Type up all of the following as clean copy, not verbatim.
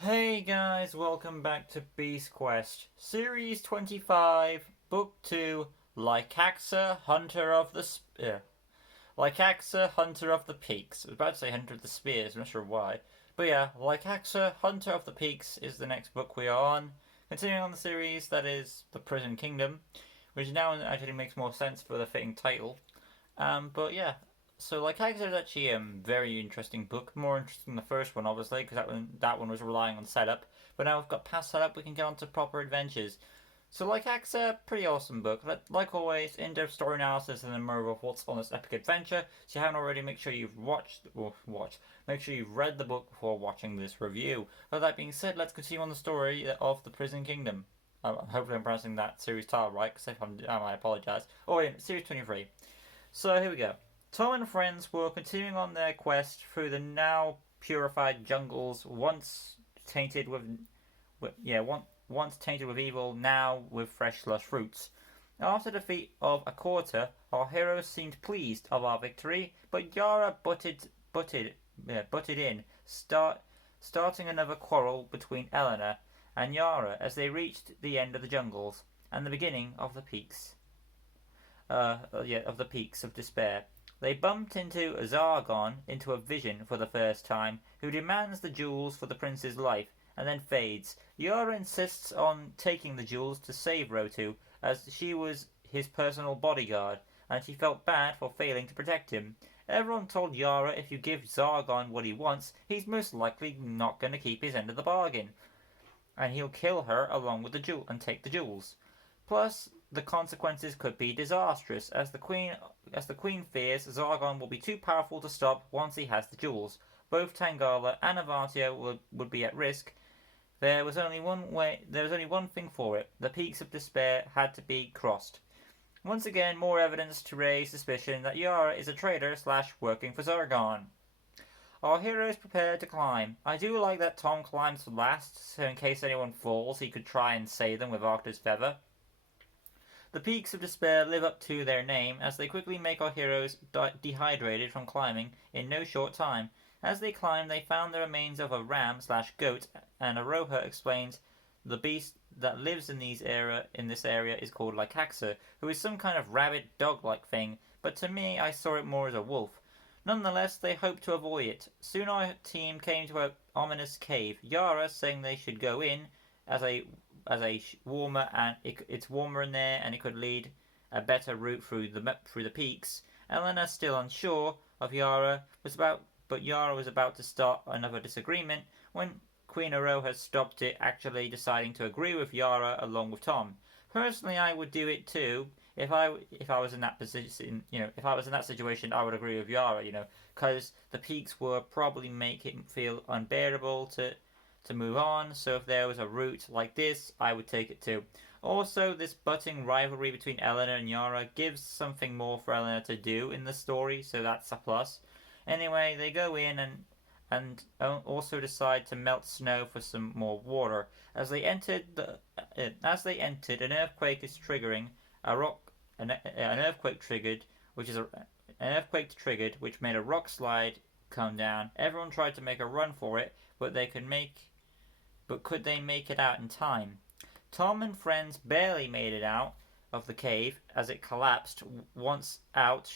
Hey guys, welcome back to Beast Quest, Series 25, Book 2, Lycaxa, Hunter of the Lycaxa, Hunter of the Peaks. I was about to say Hunter of the Spears, I'm not sure why. But yeah, Lycaxa, Hunter of the Peaks is the next book we are on. Continuing on the series, that is The Prison Kingdom, which now actually makes more sense for the fitting title. But yeah, so like I said, actually a very interesting book. More interesting than the first one, obviously, because that one was relying on setup. But now we've got past setup, we can get on to proper adventures. So like AXA, pretty awesome book. Like always, in-depth story analysis and a more of what's on this epic adventure. So you haven't already, make sure you've make sure you've read the book before watching this review. With that being said, let's continue on the story of the Prison Kingdom. Hopefully I'm pronouncing that series title right, because if I'm, I apologise. Oh wait, series 23. So here we go. Tom and friends were continuing on their quest through the now purified jungles, once tainted once tainted with evil, now with fresh lush roots. After the defeat of a quarter, our heroes seemed pleased of our victory, but Yara butted in, starting another quarrel between Eleanor and Yara as they reached the end of the jungles and the beginning of the peaks. Of the peaks of despair. They bumped into Zargon into a vision for the first time, who demands the jewels for the prince's life and then fades. Yara insists on taking the jewels to save Rotu, as she was his personal bodyguard, and she felt bad for failing to protect him. Everyone told Yara if you give Zargon what he wants, he's most likely not going to keep his end of the bargain, and he'll kill her along with the jewel and take the jewels. Plus, the consequences could be disastrous, as the Queen fears Zargon will be too powerful to stop once he has the jewels. Both Tangala and Avantia would be at risk. There was only one thing for it. The peaks of despair had to be crossed. Once again, more evidence to raise suspicion that Yara is a traitor slash working for Zargon. Our heroes prepare to climb. I do like that Tom climbs last, so in case anyone falls, he could try and save them with Arctur's feather. The peaks of despair live up to their name, as they quickly make our heroes dehydrated from climbing in no short time. As they climb, they found the remains of a ram slash goat, and Aroha explains the beast that lives in this area is called Lycaxa, who is some kind of rabid dog-like thing, but to me I saw it more as a wolf. Nonetheless, they hoped to avoid it. Soon our team came to an ominous cave. Yara saying they should go in as a warmer, and it's warmer in there, and it could lead a better route through the peaks. Elena, still unsure of Yara, but Yara was about to start another disagreement when Queen Aro has stopped it, actually deciding to agree with Yara along with Tom. Personally, I would do it too. If I was in that position, if I was in that situation, I would agree with Yara, because the peaks would probably make it feel unbearable to move on. So if there was a route like this, I would take it too. Also, this budding rivalry between Eleanor and Yara gives something more for Eleanor to do in the story, so that's a plus. Anyway, they go in and also decide to melt snow for some more water. As they entered, an earthquake is triggering a rock. An earthquake triggered, an earthquake triggered, which made a rock slide come down. Everyone tried to make a run for it, but could they make it out in time? Tom and friends barely made it out of the cave as it collapsed. Once out,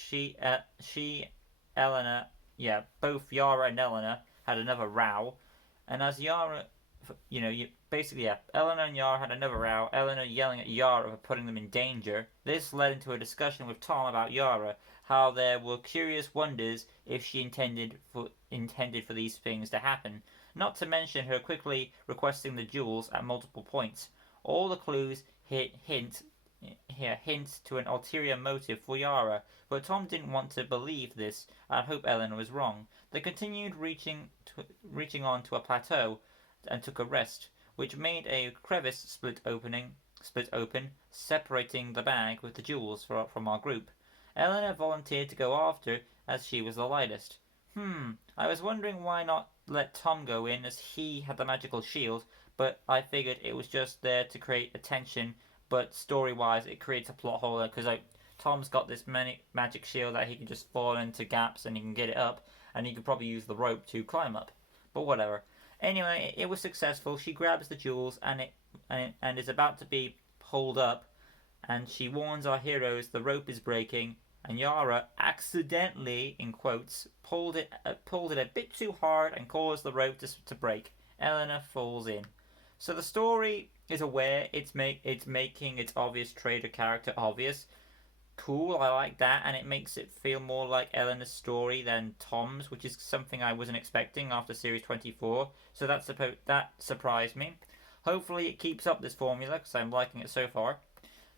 Eleanor, both Yara and Eleanor had another row, and as Yara, Eleanor and Yara had another row. Eleanor yelling at Yara for putting them in danger. This led into a discussion with Tom about Yara, how there were curious wonders if she intended for these things to happen. Not to mention her quickly requesting the jewels at multiple points. All the clues hint to an ulterior motive for Yara, but Tom didn't want to believe this and hope Eleanor was wrong. They continued reaching on to a plateau and took a rest, which made a crevice split open, separating the bag with the jewels from our group. Eleanor volunteered to go after as she was the lightest. I was wondering why not let Tom go in as he had the magical shield, but I figured it was just there to create attention. But story-wise, it creates a plot hole because Tom's got this magic shield that he can just fall into gaps and he can get it up, and he could probably use the rope to climb up. But whatever. Anyway, it was successful. She grabs the jewels and is about to be pulled up, and she warns our heroes the rope is breaking, and Yara accidentally, in quotes, pulled it a bit too hard and caused the rope to break. Eleanor falls in. So the story is aware it's making its obvious traitor character obvious. Cool, I like that, and it makes it feel more like Eleanor's story than Tom's, which is something I wasn't expecting after series 24. So that surprised me. Hopefully it keeps up this formula because I'm liking it so far.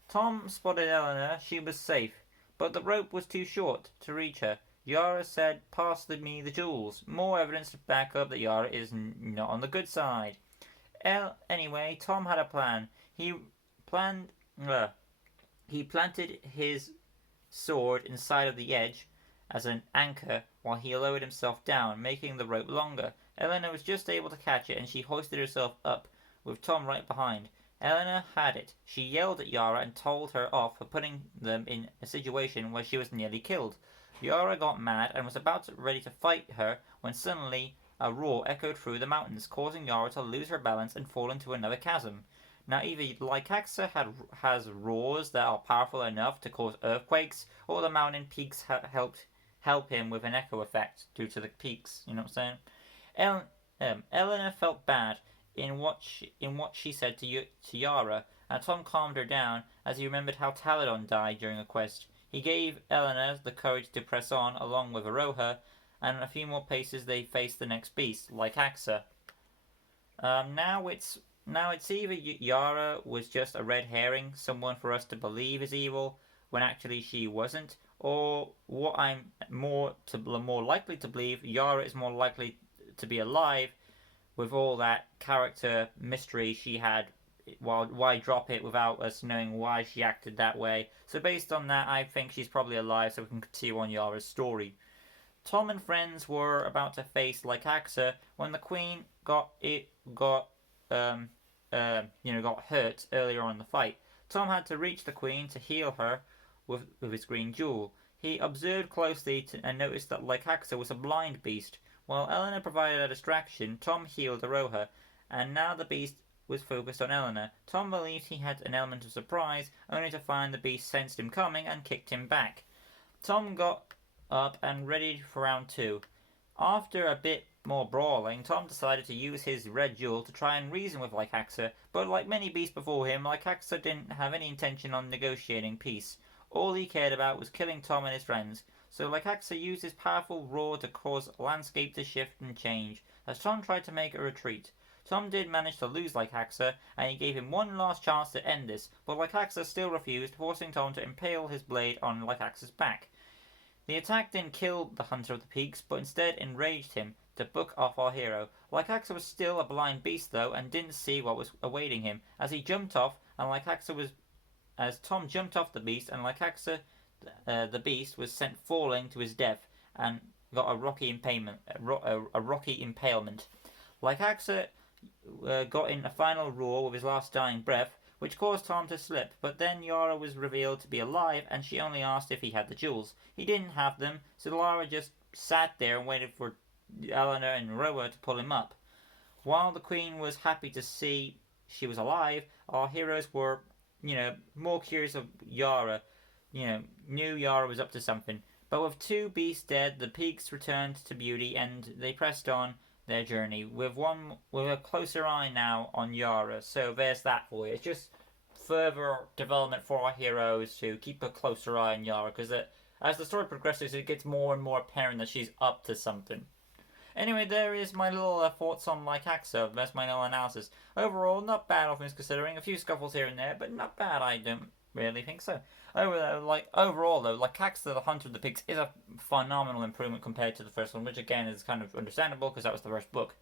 Tom spotted Eleanor. She was safe, but the rope was too short to reach her. Yara said, "Pass me the jewels." More evidence to back up that Yara is not on the good side. Anyway, Tom had a plan. Planned. Uh, he planted his sword inside of the edge as an anchor while he lowered himself down, making the rope longer. Eleanor was just able to catch it, and she hoisted herself up, with Tom right behind. Eleanor had it. She yelled at Yara and told her off for putting them in a situation where she was nearly killed. Yara got mad and was ready to fight her when suddenly a roar echoed through the mountains, causing Yara to lose her balance and fall into another chasm. Now, either Lycaxa has roars that are powerful enough to cause earthquakes, or the mountain peaks help him with an echo effect due to the peaks. You know what I'm saying? Eleanor felt bad in what she said to Yara, and Tom calmed her down as he remembered how Taladon died during a quest. He gave Eleanor the courage to press on, along with Aroha, and a few more paces they faced the next beast, Lycaxa. Now it's either Yara was just a red herring, someone for us to believe is evil, when actually she wasn't, or what I'm more likely to believe, Yara is more likely to be alive, with all that character mystery she had. Why drop it without us knowing why she acted that way? So based on that, I think she's probably alive, so we can continue on Yara's story. Tom and friends were about to face Lycaxa when the Queen got hurt earlier on in the fight. Tom had to reach the Queen to heal her with his green jewel. He observed closely and noticed that Lycaxa was a blind beast. While Eleanor provided a distraction, Tom healed Aroha, and now the beast was focused on Eleanor. Tom believed he had an element of surprise, only to find the beast sensed him coming and kicked him back. Tom got up and ready for round 2. After a bit more brawling, Tom decided to use his red jewel to try and reason with Lycaxa, but like many beasts before him, Lycaxa didn't have any intention on negotiating peace. All he cared about was killing Tom and his friends, so Lycaxa used his powerful roar to cause the landscape to shift and change, as Tom tried to make a retreat. Tom did manage to lose Lycaxa, and he gave him one last chance to end this, but Lycaxa still refused, forcing Tom to impale his blade on Lycaxa's back. The attack didn't kill the Hunter of the Peaks, but instead enraged him to book off our hero. Lycaxa was still a blind beast though, and didn't see what was awaiting him, as he jumped off, and as Tom jumped off the beast, and Lycaxa, the beast, was sent falling to his death, and got a rocky impalement. Lycaxa got in a final roar with his last dying breath, which caused Tom to slip, but then Yara was revealed to be alive, and she only asked if he had the jewels. He didn't have them, so Lara just sat there and waited for Eleanor and Roa to pull him up. While the Queen was happy to see she was alive, our heroes were, more curious of Yara, knew Yara was up to something. But with 2 beasts dead, the Peaks returned to beauty, and they pressed on their journey with a closer eye now on Yara. So there's that for you. It's just further development for our heroes to keep a closer eye on Yara, because as the story progresses, it gets more and more apparent that she's up to something. Anyway, there is my little thoughts on Lycaxa. That's my little analysis. Overall, not bad of things considering. A few scuffles here and there, but not bad. I don't really think so. Overall, though, Lycaxa, the Hunter of the Peaks, is a phenomenal improvement compared to the first one, which again is kind of understandable because that was the first book.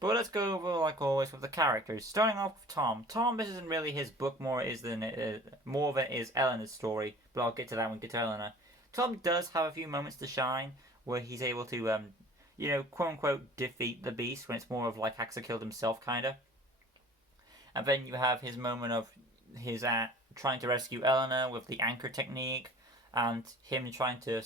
But let's go over, like always, with the characters. Starting off with Tom. Tom, this isn't really his book, more of it is Eleanor's story, but I'll get to that when we get to Eleanor. Tom does have a few moments to shine where he's able to, quote unquote, defeat the beast when it's more of Lycaxa killed himself, kinda. And then you have his moment of his trying to rescue Eleanor with the anchor technique, and him trying to,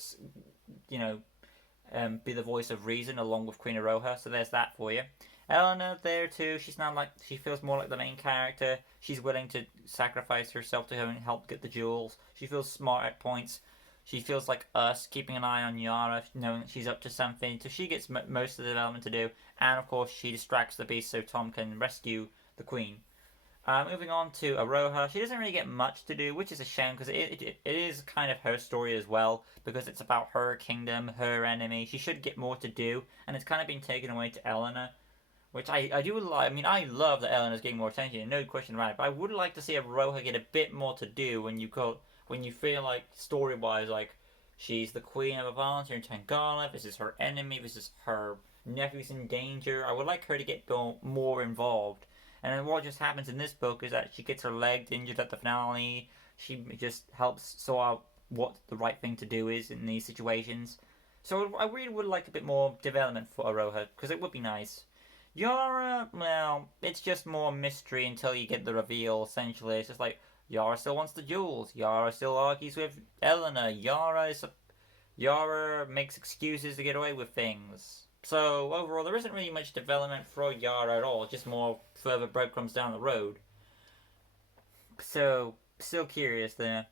be the voice of reason along with Queen Aroha. So there's that for you. Eleanor there too. She's not like she feels more like the main character. She's willing to sacrifice herself to help get the jewels. She feels smart at points. She feels like us, keeping an eye on Yara, knowing that she's up to something. So she gets most of the development to do, and of course she distracts the beast so Tom can rescue the queen. Moving on to Aroha, she doesn't really get much to do, which is a shame because it is kind of her story as well, because it's about her kingdom, her enemy. She should get more to do, and it's kind of been taken away to Eleanor, which I do like. I mean, I love that Eleanor's getting more attention, no question about it, but I would like to see Aroha get a bit more to do when you feel like story wise, like she's the queen of a volunteer in Tangala, this is her enemy, this is her nephew's in danger. I would like her to get more involved. And then what just happens in this book is that she gets her leg injured at the finale. She just helps sort out what the right thing to do is in these situations. So I really would like a bit more development for Aroha because it would be nice. Yara, well, it's just more mystery until you get the reveal. Essentially, it's just like Yara still wants the jewels. Yara still argues with Eleanor. Yara makes excuses to get away with things. So overall, there isn't really much development for Yara at all. Just more further breadcrumbs down the road. So still curious there.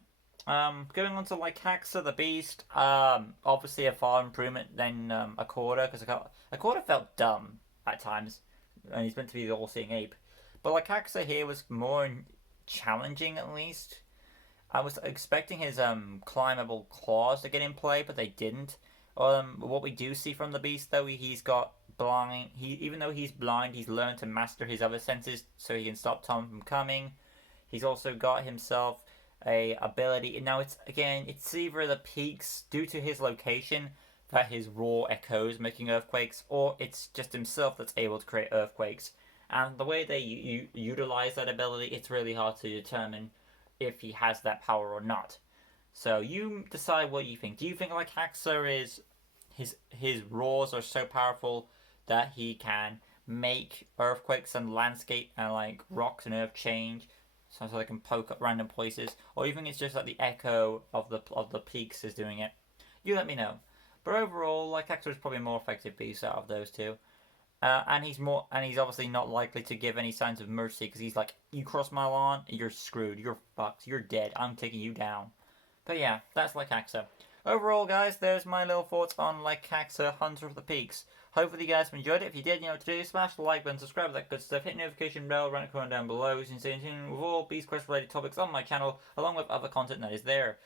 Going on to Lycaxa the Beast. Obviously a far improvement than Accorda because Accorda felt dumb at times, and he's meant to be the all-seeing ape. But Lycaxa here was more challenging at least. I was expecting his climbable claws to get in play, but they didn't. What we do see from the beast though, he's got blind. Even though he's blind, he's learned to master his other senses, so he can stop Tom from coming. He's also got himself a ability. Now it's either the peaks due to his location that his roar echoes, making earthquakes, or it's just himself that's able to create earthquakes. And the way they utilize that ability, it's really hard to determine if he has that power or not. So you decide what you think. Do you think like Haxor is his roars are so powerful that he can make earthquakes and landscape and like rocks and earth change so they can poke up random places, or do you think it's just like the echo of the peaks is doing it? You let me know. But overall, like Haxor is probably a more effective beast out of those two. And he's obviously not likely to give any signs of mercy because he's like, you cross my lawn, you're screwed, you're fucked, you're dead, I'm taking you down. But yeah, that's Lycaxa. Overall, guys, there's my little thoughts on Lycaxa, Hunter of the Peaks. Hopefully you guys enjoyed it. If you did, you know what to do. Smash the like button, subscribe, that good stuff. Hit the notification bell, run a comment down below. You can stay in tune with all Beast Quest related topics on my channel, along with other content that is there.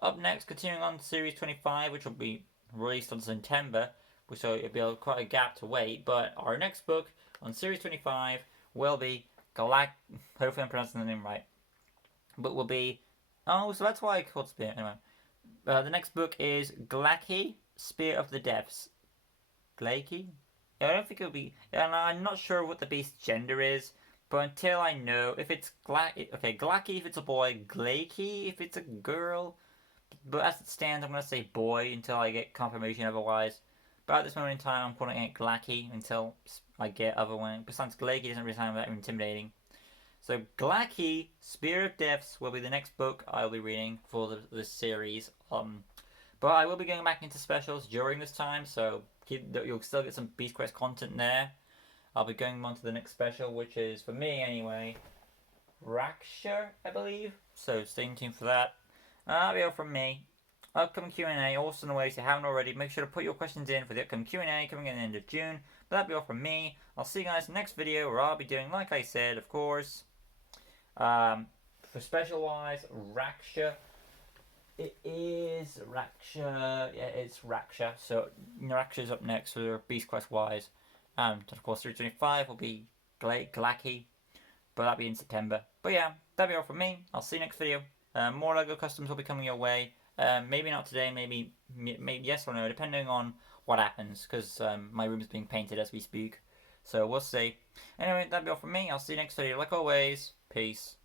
Up next, continuing on to Series 25, which will be released on September, so it'll be quite a gap to wait. But our next book on Series 25 will be hopefully I'm pronouncing the name right. But will be... Oh, so that's why I called Spear. Anyway. The next book is Glaki, Spear of the Depths. Glaki? Yeah, I don't think it'll be... And I'm not sure what the beast's gender is, but until I know if it's Glaki... Okay, Glaki if it's a boy, Glaki if it's a girl. But as it stands, I'm going to say boy until I get confirmation otherwise. But at this moment in time, I'm calling it Glaki until I get other one. Besides, Glaki doesn't really sound that intimidating. So Glaki, Spear of Deaths will be the next book I'll be reading for this series. But I will be going back into specials during this time, so you'll still get some Beast Quest content there. I'll be going on to the next special, which is, for me anyway, Raksha, I believe. So stay tuned for that. That'll be all from me. Upcoming Q&A, also in the way, if you haven't already, make sure to put your questions in for the upcoming Q&A coming in the end of June. But that'll be all from me. I'll see you guys in the next video where I'll be doing, like I said, of course, for special wise, Raksha. It is Raksha. Yeah, it's Raksha. So Raksha's up next for Beast Quest wise. And of course, 325 will be Glaki, but that'll be in September. But yeah, that'll be all from me. I'll see you next video. More LEGO customs will be coming your way. Maybe not today. Maybe yes or no, depending on what happens. Because my room is being painted as we speak. So we'll see. Anyway, that'll be all from me. I'll see you next video. Like always, peace.